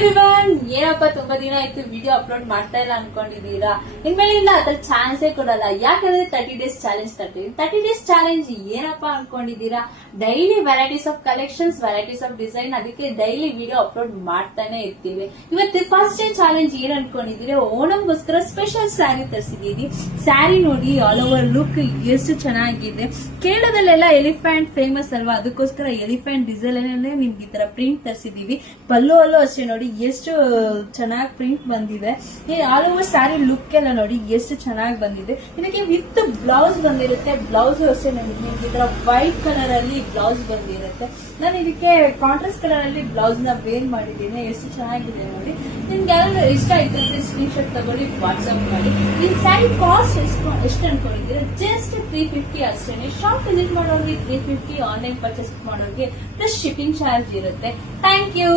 Everyone, ಏನಪ್ಪ ತುಂಬಾ ದಿನ ಆಯ್ತು ವಿಡಿಯೋ ಅಪ್ಲೋಡ್ ಮಾಡ್ತಾ ಇಲ್ಲ ಅನ್ಕೊಂಡಿದೀರಾ? ಇನ್ಮೇಲಿಂದ ಅದ್ರ ಚಾನ್ಸೇ ಕೊಡಲ್ಲ. ಯಾಕಂದ್ರೆ 30 days ಚಾಲೆಂಜ್ ತರ್ತೀವಿ. 30 days ಚಾಲೆಂಜ್ ಏನಪ್ಪಾ ಅನ್ಕೊಂಡಿದೀರಾ? Daily varieties of collections, varieties of design, ಅದಕ್ಕೆ ಡೈಲಿ ವಿಡಿಯೋ ಅಪ್ಲೋಡ್ ಮಾಡ್ತಾನೆ ಇರ್ತೀವಿ. ಇವತ್ತು ಫಸ್ಟ್ ಡೇ ಚಾಲೆಂಜ್ ಏನ್ ಅನ್ಕೊಂಡಿದೀರಿ? ಓಣಂಗೋಸ್ಕರ ಸ್ಪೆಷಲ್ ಸ್ಯಾರಿ ತರಿಸಿದೀನಿ. ಸ್ಯಾರಿ ನೋಡಿ, ಆಲ್ ಓವರ್ ಲುಕ್ ಎಷ್ಟು ಚೆನ್ನಾಗಿದೆ. ಕೇರಳದಲ್ಲೆಲ್ಲ ಎಲಿಫೆಂಟ್ ಫೇಮಸ್ ಅಲ್ವಾ, ಅದಕ್ಕೋಸ್ಕರ ಎಲಿಫೆಂಟ್ ಡಿಸೈನ್ ನಿಮ್ಗೆ ಈ ತರ ಪ್ರಿಂಟ್ ತರಿಸಿದೀವಿ. ಪಲ್ಲು ಅಲ್ಲೂ ಅಷ್ಟೇ ನೋಡಿ ಎಷ್ಟು ಚೆನ್ನಾಗಿ ಪ್ರಿಂಟ್ ಬಂದಿದೆ. ಆಲ್ ಓವರ್ ಸ್ಯಾರಿ ಲುಕ್ ಎಲ್ಲ ನೋಡಿ ಎಷ್ಟು ಚೆನ್ನಾಗಿ ಬಂದಿದೆ. ಇದಕ್ಕೆ ವಿತ್ ಬ್ಲೌಸ್ ಬಂದಿರುತ್ತೆ. ಬ್ಲೌಸ್ ಅಷ್ಟೇ ನಿಮ್ಗೆ ಈ ತರ ವೈಟ್ ಕಲರ್ ಅಲ್ಲಿ ಬ್ಲೌಸ್ ಬಂದಿರುತ್ತೆ. ನಾನು ಇದಕ್ಕೆ ಕಾಂಟ್ರಾಸ್ಟ್ ಕಲರ್ ಅಲ್ಲಿ ಬ್ಲೌಸ್ ನ ವೇರ್ ಮಾಡಿದ್ದೀನಿ. ಎಷ್ಟು ಚೆನ್ನಾಗಿದೆ ನೋಡಿ. ನಿಮ್ಗೆ ಯಾರಾದ್ರೂ ಇಷ್ಟ ಆಯ್ತು ಅಂದ್ರೆ ಸ್ಕ್ರೀನ್ ಶಾಟ್ ತಗೊಳ್ಳಿ, ವಾಟ್ಸ್ಆಪ್ ಮಾಡಿ. ಈ ಸ್ಯಾರಿ ಕಾಸ್ಟ್ ಎಷ್ಟು ಅನ್ಕೊಂಡಿದ್ದೀರಾ? ಜಸ್ಟ್ 350 ಅಷ್ಟೇನೆ. ಶಾಪ್ ವಿಸಿಟ್ ಮಾಡೋರಿಗೆ 350, ಆನ್ಲೈನ್ ಪರ್ಚೇಸ್ ಮಾಡೋರಿಗೆ ಪ್ಲಸ್ ಶಿಪ್ಪಿಂಗ್ ಚಾರ್ಜ್ ಇರುತ್ತೆ. Thank you.